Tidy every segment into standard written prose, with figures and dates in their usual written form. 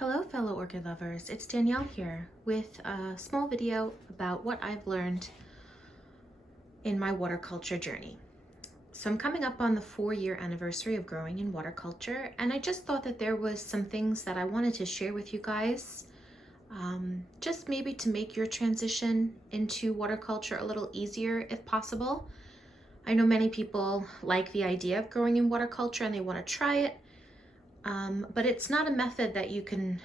Hello fellow orchid lovers, it's Danielle here with a small video about what I've learned in my waterculture journey. So I'm coming up on the 4-year anniversary of growing in waterculture, and I just thought that there was some things that I wanted to share with you guys, just maybe to make your transition into waterculture a little easier if possible. I know many people like the idea of growing in waterculture and they want to try it. But it's not a method that you can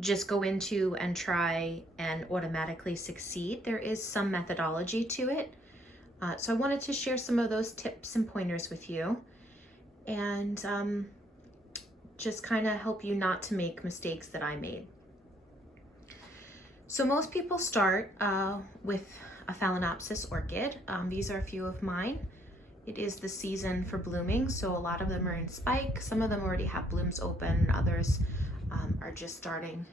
just go into and try and automatically succeed. There is some methodology to it. So I wanted to share some of those tips and pointers with you and just kind of help you not to make mistakes that I made. So most people start with a Phalaenopsis orchid. These are a few of mine. It is the season for blooming, so a lot of them are in spike. Some of them already have blooms open, others are just starting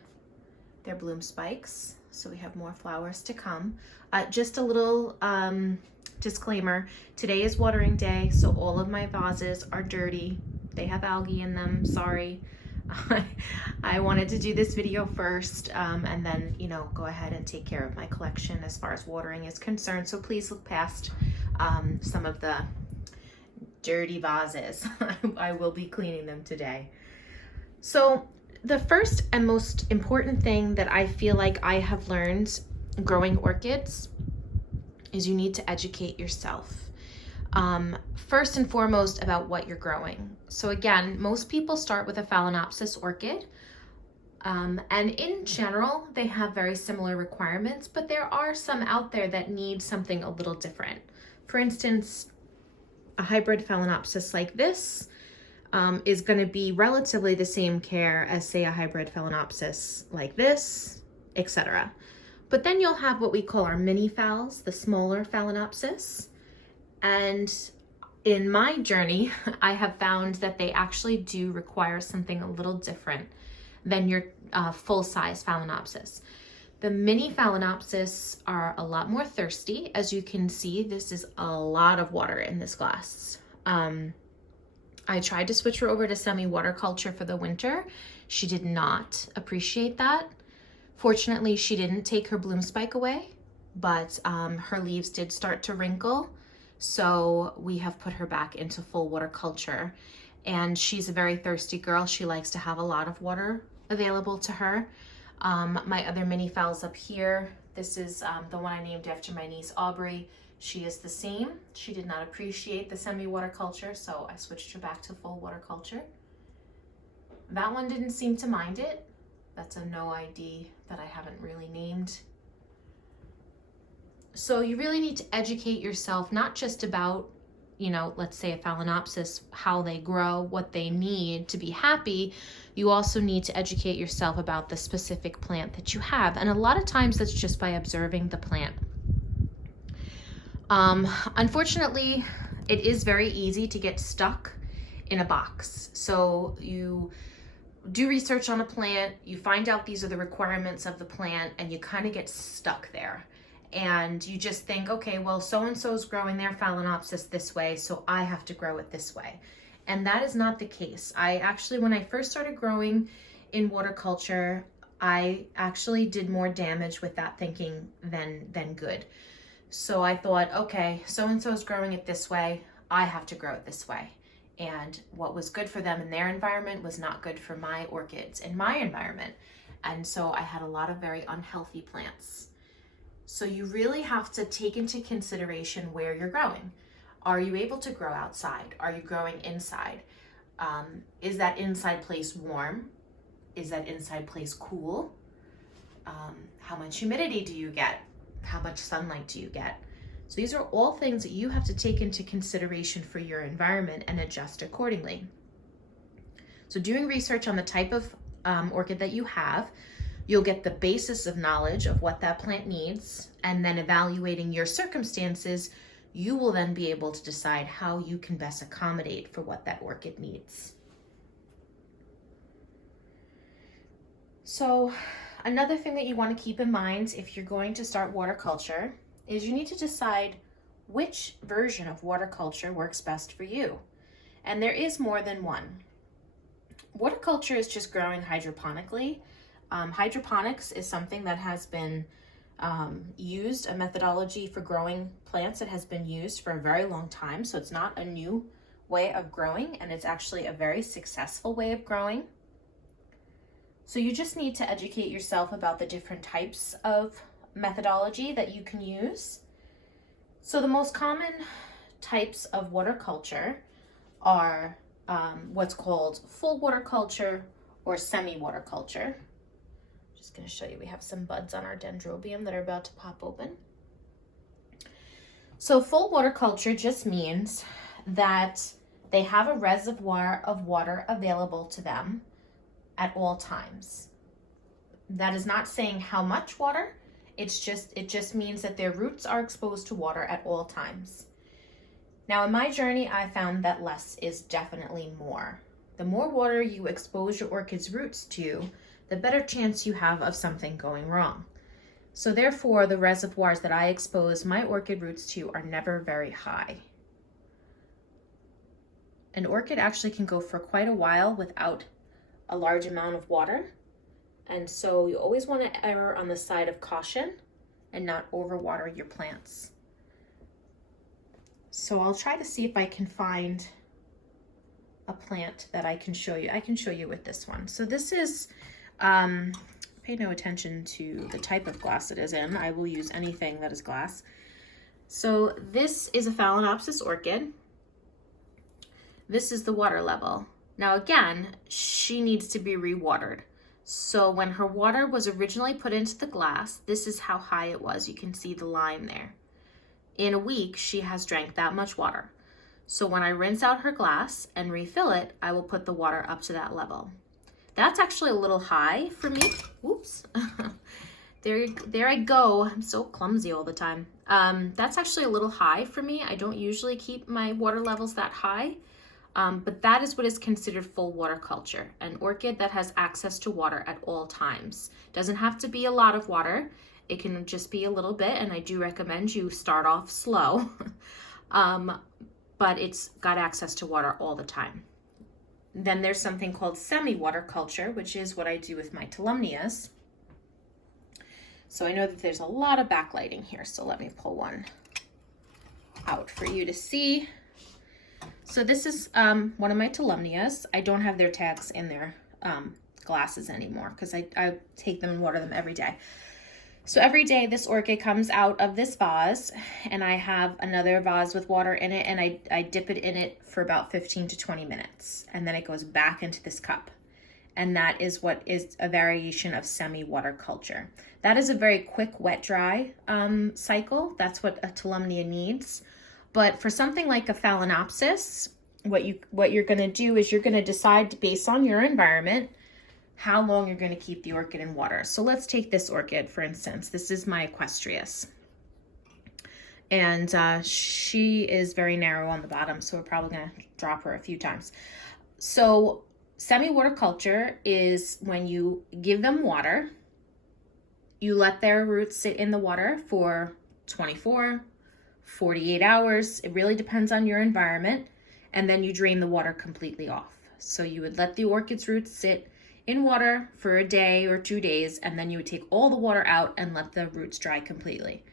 their bloom spikes. So we have more flowers to come. Just a little disclaimer, today is watering day, so all of my vases are dirty. They have algae in them, sorry. I wanted to do this video first and then, go ahead and take care of my collection as far as watering is concerned. So please look past some of the dirty vases. I will be cleaning them today. So the first and most important thing that I feel like I have learned growing orchids is you need to educate yourself. First and foremost about what you're growing. So again, most people start with a Phalaenopsis orchid. And in general, they have very similar requirements, but there are some out there that need something a little different. For instance, a hybrid Phalaenopsis like this is going to be relatively the same care as, say, a hybrid Phalaenopsis like this, etc. But then you'll have what we call our mini phals, the smaller Phalaenopsis. And in my journey, I have found that they actually do require something a little different than your full-size Phalaenopsis. The mini Phalaenopsis are a lot more thirsty. As you can see, this is a lot of water in this glass. I tried to switch her over to semi-water culture for the winter. She did not appreciate that. Fortunately, she didn't take her bloom spike away, but her leaves did start to wrinkle. So we have put her back into full water culture. And she's a very thirsty girl. She likes to have a lot of water available to her. My other mini phals up here, this is the one I named after my niece Aubrey. She is the same. She did not appreciate the semi-water culture, so I switched her back to full water culture. That one didn't seem to mind it. That's a no ID that I haven't really named. So you really need to educate yourself, not just about, let's say a Phalaenopsis, how they grow, what they need to be happy. You also need to educate yourself about the specific plant that you have. And a lot of times that's just by observing the plant. Unfortunately, it is very easy to get stuck in a box. So you do research on a plant, you find out these are the requirements of the plant, and you kind of get stuck there. And you just think, okay, well, so-and-so is growing their Phalaenopsis this way, so I have to grow it this way. And that is not the case. When I first started growing in waterculture, I actually did more damage with that thinking than good. So I thought, okay, so-and-so is growing it this way, I have to grow it this way. And what was good for them in their environment was not good for my orchids in my environment. And so I had a lot of very unhealthy plants. So you really have to take into consideration where you're growing. Are you able to grow outside? Are you growing inside? Is that inside place warm? Is that inside place cool? How much humidity do you get? How much sunlight do you get? So these are all things that you have to take into consideration for your environment and adjust accordingly. So doing research on the type of orchid that you have, you'll get the basis of knowledge of what that plant needs, and then evaluating your circumstances, you will then be able to decide how you can best accommodate for what that orchid needs. So another thing that you want to keep in mind if you're going to start waterculture is you need to decide which version of waterculture works best for you. And there is more than one. Horticulture is just growing hydroponically. Hydroponics is something that has been used, a methodology for growing plants that has been used for a very long time. So it's not a new way of growing, and it's actually a very successful way of growing. So you just need to educate yourself about the different types of methodology that you can use. So the most common types of water culture are what's called full water culture or semi-water culture. Just going to show you, we have some buds on our dendrobium that are about to pop open. So full water culture just means that they have a reservoir of water available to them at all times. That is not saying how much water, it just means that their roots are exposed to water at all times. Now in my journey, I found that less is definitely more. The more water you expose your orchid's roots to, the better chance you have of something going wrong. So therefore, the reservoirs that I expose my orchid roots to are never very high. An orchid actually can go for quite a while without a large amount of water. And so you always want to err on the side of caution and not overwater your plants. So I'll try to see if I can find a plant that I can show you. I can show you with this one. So this is, pay no attention to the type of glass it is in. I will use anything that is glass. So this is a Phalaenopsis orchid. This is the water level. Now again, she needs to be rewatered. So when her water was originally put into the glass, this is how high it was. You can see the line there. In a week, she has drank that much water. So when I rinse out her glass and refill it, I will put the water up to that level. That's actually a little high for me. Oops. There I go. I'm so clumsy all the time. That's actually a little high for me. I don't usually keep my water levels that high. But that is what is considered full water culture, an orchid that has access to water at all times. Doesn't have to be a lot of water. It can just be a little bit, and I do recommend you start off slow, but it's got access to water all the time. Then there's something called semi-water culture, which is what I do with my Tolumnias. So I know that there's a lot of backlighting here, so let me pull one out for you to see. So this is one of my Tolumnias. I don't have their tags in their glasses anymore because I take them and water them every day. So every day this orchid comes out of this vase, and I have another vase with water in it, and I dip it in it for about 15 to 20 minutes, and then it goes back into this cup. And that is what is a variation of semi-water culture. That is a very quick wet dry cycle. That's what a Tolumnia needs. But for something like a Phalaenopsis, what you're going to do is you're going to decide based on your environment how long you're going to keep the orchid in water. So let's take this orchid, for instance. This is my Equestrius. And she is very narrow on the bottom, so we're probably going to drop her a few times. So semi-water culture is when you give them water, you let their roots sit in the water for 24, 48 hours. It really depends on your environment. And then you drain the water completely off. So you would let the orchid's roots sit in water for a day or 2 days, and then you would take all the water out and let the roots dry completely.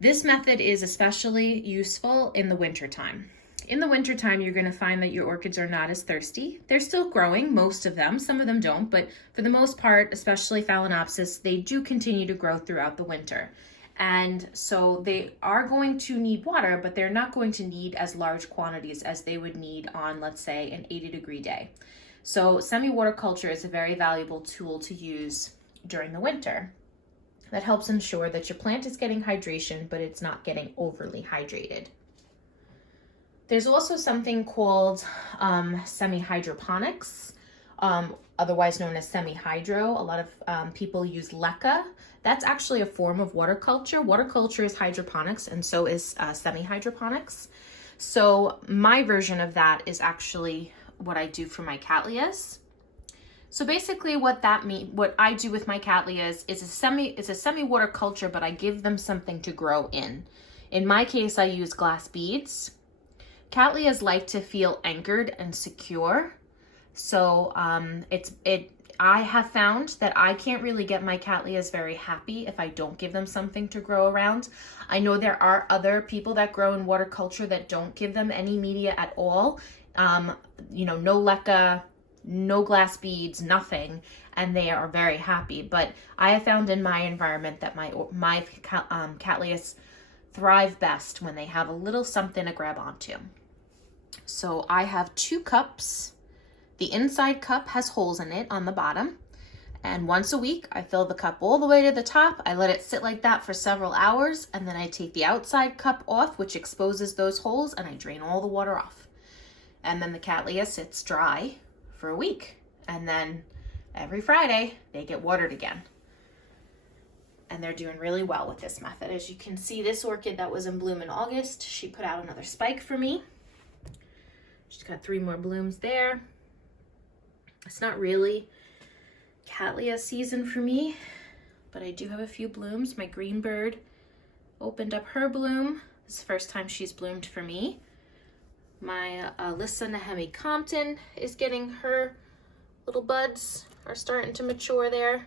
This method is especially useful in the wintertime. In the wintertime, you're going to find that your orchids are not as thirsty. They're still growing, most of them. Some of them don't, but for the most part, especially Phalaenopsis, they do continue to grow throughout the winter. And so they are going to need water, but they're not going to need as large quantities as they would need on, let's say, an 80-degree day. So semi-water culture is a very valuable tool to use during the winter. That helps ensure that your plant is getting hydration, but it's not getting overly hydrated. There's also something called semi-hydroponics, otherwise known as semi-hydro. A lot of people use leca. That's actually a form of water culture. Water culture is hydroponics, and so is semi-hydroponics. So my version of that is actually what I do for my Cattleyas. So basically what I do with my Cattleyas is a semi-water culture, but I give them something to grow in. In my case, I use glass beads. Cattleyas like to feel anchored and secure. So I have found that I can't really get my Cattleyas very happy if I don't give them something to grow around. I know there are other people that grow in water culture that don't give them any media at all. No leca, no glass beads, nothing, and they are very happy. But I have found in my environment that my Cattleyas thrive best when they have a little something to grab onto. So I have 2 cups. The inside cup has holes in it on the bottom. And once a week, I fill the cup all the way to the top. I let it sit like that for several hours. And then I take the outside cup off, which exposes those holes, and I drain all the water off. And then the Cattleya sits dry for a week. And then every Friday, they get watered again. And they're doing really well with this method. As you can see, this orchid that was in bloom in August, she put out another spike for me. She's got 3 more blooms there. It's not really Cattleya season for me, but I do have a few blooms. My green bird opened up her bloom. This is the first time she's bloomed for me. My Alyssa Nahemi Compton is getting her little buds, are starting to mature there.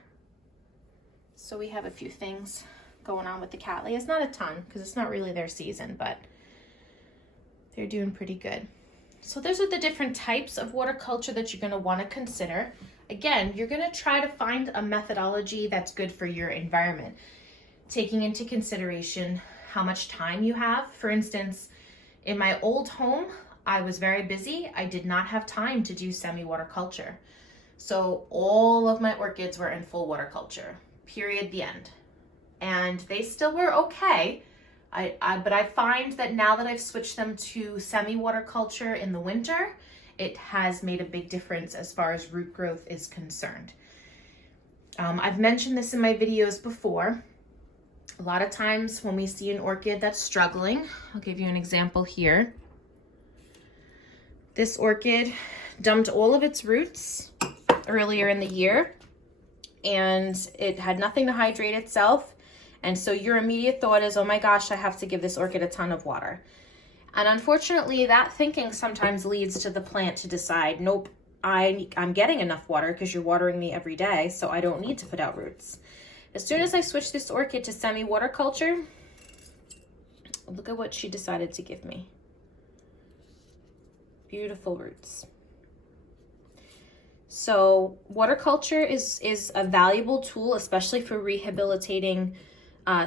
So we have a few things going on with the Cattleyas. Not a ton, because it's not really their season, but they're doing pretty good. So those are the different types of water culture that you're going to want to consider. Again, you're going to try to find a methodology that's good for your environment, taking into consideration how much time you have. For instance, in my old home, I was very busy. I did not have time to do semi-water culture. So all of my orchids were in full water culture, period, the end. And they still were okay. But I find that now that I've switched them to semi-water culture in the winter, it has made a big difference as far as root growth is concerned. I've mentioned this in my videos before. A lot of times when we see an orchid that's struggling, I'll give you an example here. This orchid dumped all of its roots earlier in the year, and it had nothing to hydrate itself. And so your immediate thought is, oh my gosh, I have to give this orchid a ton of water. And unfortunately, that thinking sometimes leads to the plant to decide, nope, I'm getting enough water because you're watering me every day, so I don't need to put out roots. As soon as I switched this orchid to semi-water culture, look at what she decided to give me. Beautiful roots. So water culture is a valuable tool, especially for rehabilitating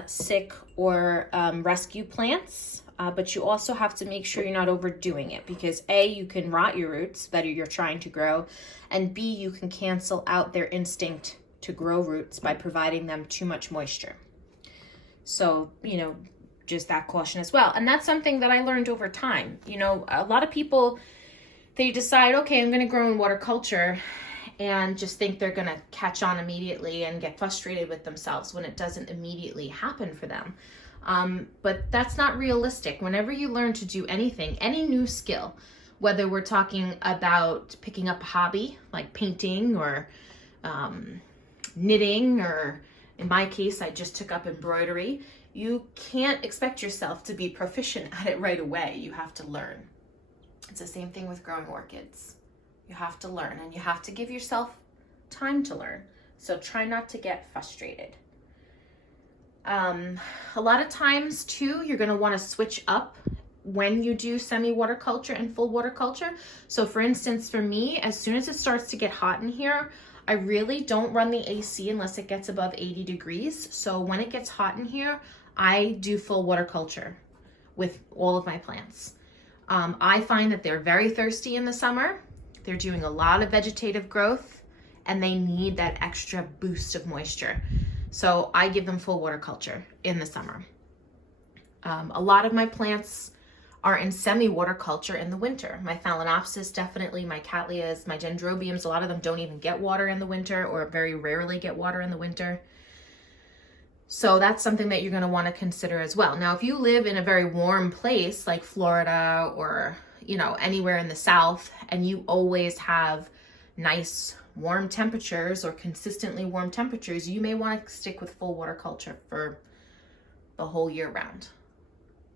sick or rescue plants, but you also have to make sure you're not overdoing it, because A, you can rot your roots that you're trying to grow, and B, you can cancel out their instinct to grow roots by providing them too much moisture. So, just that caution as well. And that's something that I learned over time. A lot of people, they decide, okay, I'm going to grow in water culture, and just think they're going to catch on immediately and get frustrated with themselves when it doesn't immediately happen for them. But that's not realistic. Whenever you learn to do anything, any new skill, whether we're talking about picking up a hobby like painting or knitting, or in my case, I just took up embroidery, you can't expect yourself to be proficient at it right away. You have to learn. It's the same thing with growing orchids. You have to learn, and you have to give yourself time to learn. So try not to get frustrated. A lot of times too, you're going to want to switch up when you do semi-water culture and full water culture. So for instance, for me, as soon as it starts to get hot in here, I really don't run the AC unless it gets above 80 degrees. So when it gets hot in here, I do full water culture with all of my plants. I find that they're very thirsty in the summer. They're doing a lot of vegetative growth, and they need that extra boost of moisture. So I give them full water culture in the summer. A lot of my plants are in semi-water culture in the winter. My Phalaenopsis, definitely, my Cattleyas, my Dendrobiums, a lot of them don't even get water in the winter, or very rarely get water in the winter. So that's something that you're going to want to consider as well. Now, if you live in a very warm place like Florida or anywhere in the South, and you always have nice warm temperatures or consistently warm temperatures, you may want to stick with full water culture for the whole year round.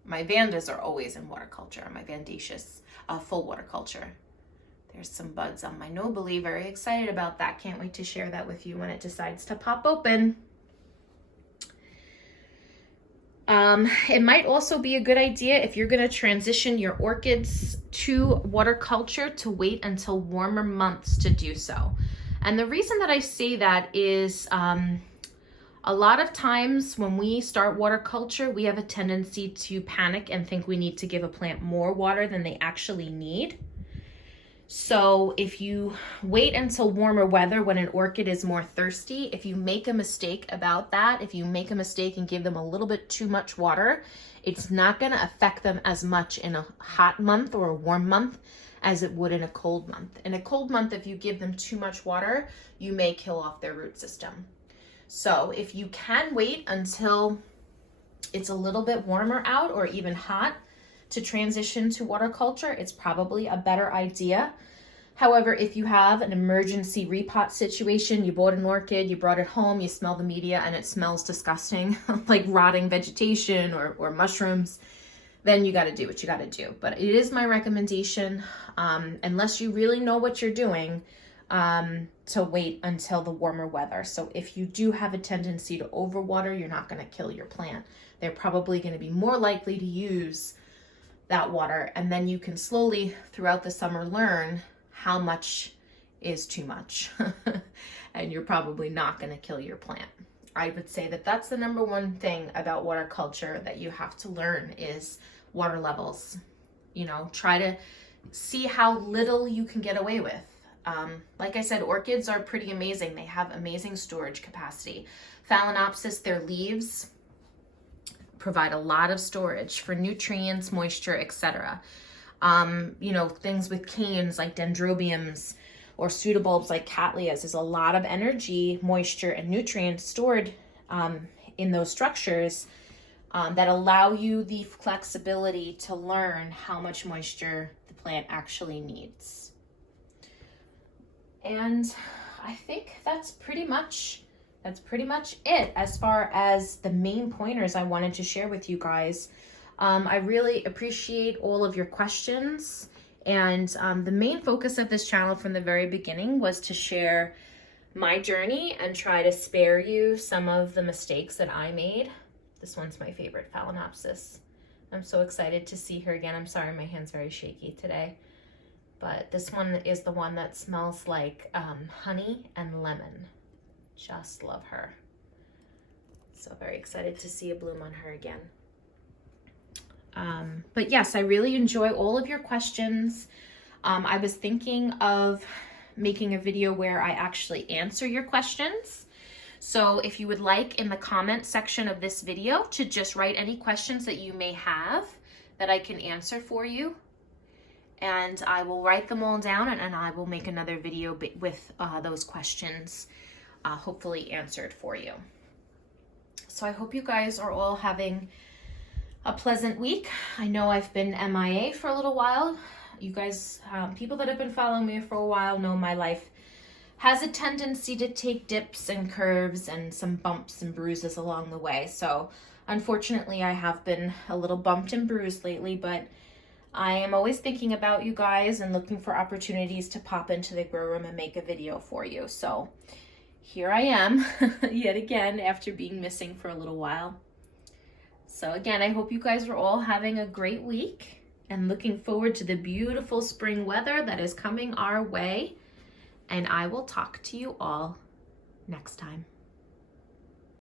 My Vandas are always in water culture. My Vandaceous, full water culture. There's some buds on my Nobly. Very excited about that. Can't wait to share that with you when it decides to pop open. It might also be a good idea if you're going to transition your orchids to water culture to wait until warmer months to do so. And the reason that I say that is a lot of times when we start water culture, we have a tendency to panic and think we need to give a plant more water than they actually need. So if you wait until warmer weather when an orchid is more thirsty, if you make a mistake about that, if you make a mistake and give them a little bit too much water, it's not going to affect them as much in a hot month or a warm month as it would in a cold month. In a cold month, if you give them too much water, you may kill off their root system. So if you can wait until it's a little bit warmer out or even hot to transition to water culture, it's probably a better idea. However, if you have an emergency repot situation, you bought an orchid, you brought it home, you smell the media and it smells disgusting, like rotting vegetation or mushrooms, then you got to do what you got to do. But it is my recommendation, unless you really know what you're doing, to wait until the warmer weather. So if you do have a tendency to overwater, you're not going to kill your plant. They're probably going to be more likely to use that water, and then you can slowly throughout the summer learn how much is too much. And you're probably not going to kill your plant. I would say that that's the number one thing about water culture that you have to learn is water levels. You know, try to see how little you can get away with. Like I said, orchids are pretty amazing. They have amazing storage capacity. Phalaenopsis, their leaves provide a lot of storage for nutrients, moisture, etc. You know, things with canes like dendrobiums or pseudobulbs like cattleyas, there's a lot of energy, moisture, and nutrients stored in those structures that allow you the flexibility to learn how much moisture the plant actually needs. And I think that's pretty much it as far as the main pointers I wanted to share with you guys. I really appreciate all of your questions, and the main focus of this channel from the very beginning was to share my journey and try to spare you some of the mistakes that I made. This one's my favorite, Phalaenopsis. I'm so excited to see her again. I'm sorry, my hand's very shaky today. But this one is the one that smells like honey and lemon. Just love her. So very excited to see a bloom on her again. But yes, I really enjoy all of your questions. I was thinking of making a video where I actually answer your questions. So if you would like in the comment section of this video to just write any questions that you may have that I can answer for you. And I will write them all down, and I will make another video with those questions hopefully answered for you. So I hope you guys are all having a pleasant week. I know I've been MIA for a little while. You guys, people that have been following me for a while know my life has a tendency to take dips and curves and some bumps and bruises along the way. So unfortunately, I have been a little bumped and bruised lately, but I am always thinking about you guys and looking for opportunities to pop into the grow room and make a video for you. So here I am yet again after being missing for a little while. So again, I hope you guys are all having a great week and looking forward to the beautiful spring weather that is coming our way. And I will talk to you all next time.